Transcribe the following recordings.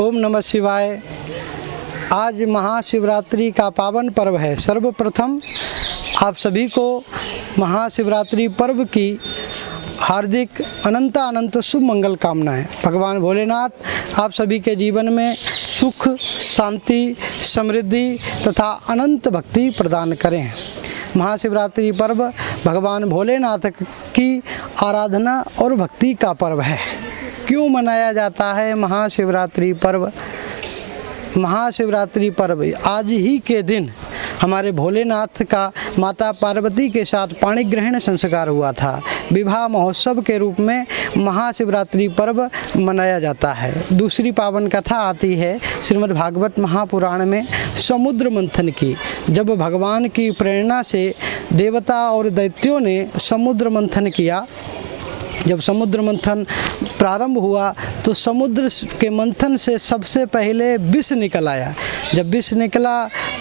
ओम नमः शिवाय। आज महाशिवरात्रि का पावन पर्व है। सर्वप्रथम आप सभी को महाशिवरात्रि पर्व की हार्दिक अनंत शुभ मंगल कामनाएं। भगवान भोलेनाथ आप सभी के जीवन में सुख, शांति, समृद्धि तथा अनंत भक्ति प्रदान करें। महाशिवरात्रि पर्व भगवान भोलेनाथ की आराधना और भक्ति का पर्व है। क्यों मनाया जाता है महाशिवरात्रि पर्व? महाशिवरात्रि पर्व आज ही के दिन हमारे भोलेनाथ का माता पार्वती के साथ पाणी ग्रहण संस्कार हुआ था। विवाह महोत्सव के रूप में महाशिवरात्रि पर्व मनाया जाता है। दूसरी पावन कथा आती है श्रीमद् भागवत महापुराण में समुद्र मंथन की। जब भगवान की प्रेरणा से देवता और दैत्यों ने समुद्र मंथन किया, जब समुद्र मंथन प्रारंभ हुआ तो समुद्र के मंथन से सबसे पहले विष निकल आया। जब विष निकला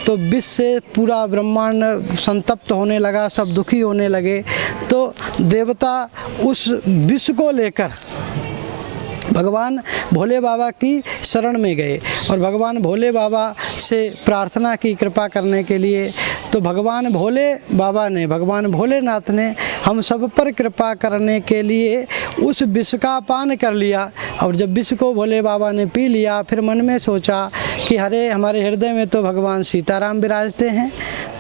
तो विष से पूरा ब्रह्मांड संतप्त होने लगा, सब दुखी होने लगे। तो देवता उस विष को लेकर भगवान भोले बाबा की शरण में गए और भगवान भोले बाबा से प्रार्थना की कृपा करने के लिए। तो भगवान भोलेनाथ ने हम सब पर कृपा करने के लिए उस विष का पान कर लिया। और जब विष को भोले बाबा ने पी लिया, फिर मन में सोचा कि अरे हमारे हृदय में तो भगवान सीताराम विराजते हैं,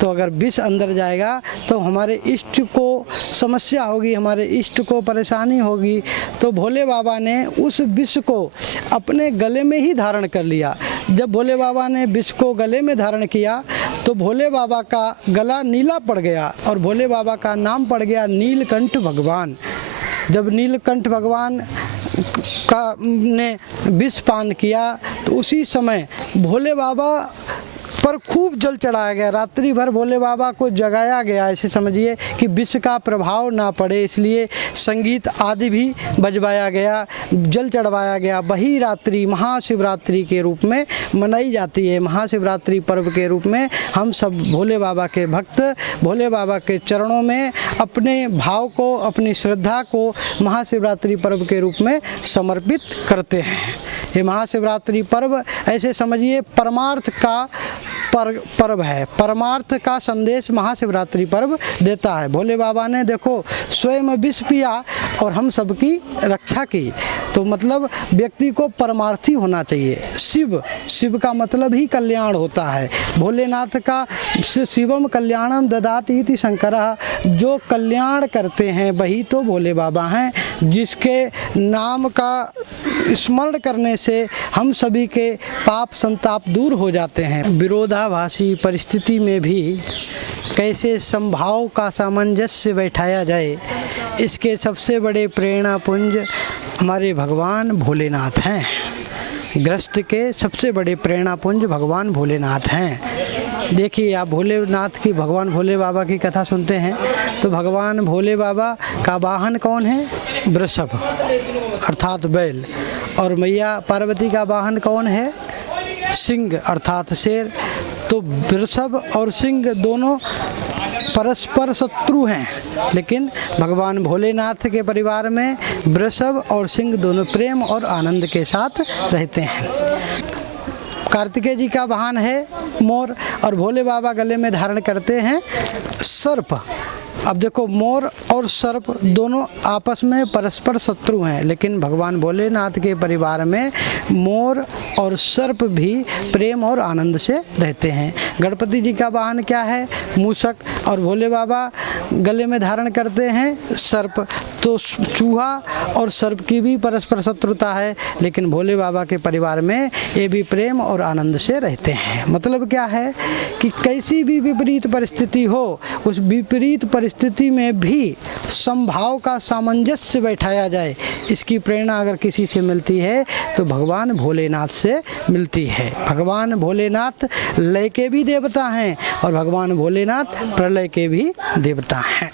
तो अगर विष अंदर जाएगा तो हमारे इष्ट को समस्या होगी, हमारे इष्ट को परेशानी होगी। तो भोले बाबा ने उस विष को अपने गले में ही धारण कर लिया। जब भोले बाबा ने विष को गले में धारण किया तो भोले बाबा का गला नीला पड़ गया और भोले बाबा का नाम पड़ गया नीलकंठ भगवान। जब नीलकंठ भगवान का ने विष पान किया तो उसी समय भोले बाबा पर खूब जल चढ़ाया गया। रात्रि भर भोले बाबा को जगाया गया, ऐसे समझिए कि विष का प्रभाव ना पड़े, इसलिए संगीत आदि भी बजवाया गया, जल चढ़वाया गया। वही रात्रि महाशिवरात्रि के रूप में मनाई जाती है। महाशिवरात्रि पर्व के रूप में हम सब भोले बाबा के भक्त भोले बाबा के चरणों में अपने भाव को, अपनी श्रद्धा को महाशिवरात्रि पर्व के रूप में समर्पित करते हैं। ये महाशिवरात्रि पर्व ऐसे समझिए परमार्थ का पर्व है। परमार्थ का संदेश महाशिवरात्रि पर्व देता है। भोले बाबा ने देखो स्वयं विष पिया और हम सबकी रक्षा की। तो मतलब व्यक्ति को परमार्थी होना चाहिए। शिव का मतलब ही कल्याण होता है। भोलेनाथ का शिवम कल्याणम ददाति इति शंकरः, जो कल्याण करते हैं वही तो भोले बाबा हैं। जिसके नाम का स्मरण करने से हम सभी के पाप संताप दूर हो जाते हैं। विरोधाभासी परिस्थिति में भी कैसे समभाव का सामंजस्य बैठाया जाए, इसके सबसे बड़े प्रेरणा पुंज हमारे भगवान भोलेनाथ हैं। ग्रस्त के सबसे बड़े प्रेरणा पुंज भगवान भोलेनाथ हैं। देखिए आप भगवान भोले बाबा की कथा सुनते हैं तो भगवान भोले बाबा का वाहन कौन है? वृषभ अर्थात बैल। और मैया पार्वती का वाहन कौन है? सिंह अर्थात शेर। तो वृषभ और सिंह दोनों परस्पर शत्रु हैं, लेकिन भगवान भोलेनाथ के परिवार में वृषभ और सिंह दोनों प्रेम और आनंद के साथ रहते हैं। कार्तिकेय जी का वाहन है मोर और भोले बाबा गले में धारण करते हैं सर्प। अब देखो मोर और सर्प दोनों आपस में परस्पर शत्रु हैं, लेकिन भगवान भोलेनाथ के परिवार में मोर और सर्प भी प्रेम और आनंद से रहते हैं। गणपति जी का वाहन क्या है? मूषक। और भोले बाबा गले में धारण करते हैं सर्प। तो चूहा और सर्प की भी परस्पर शत्रुता है, लेकिन भोले बाबा के परिवार में ये भी प्रेम और आनंद से रहते हैं। मतलब क्या है कि कैसी भी विपरीत परिस्थिति हो, उस विपरीत परिस्थिति में भी समभाव का सामंजस्य बैठाया जाए, इसकी प्रेरणा अगर किसी से मिलती है तो भगवान भोलेनाथ से मिलती है। भगवान भोलेनाथ लय के भी देवता हैं और भगवान भोलेनाथ प्रलय के भी देवता हैं।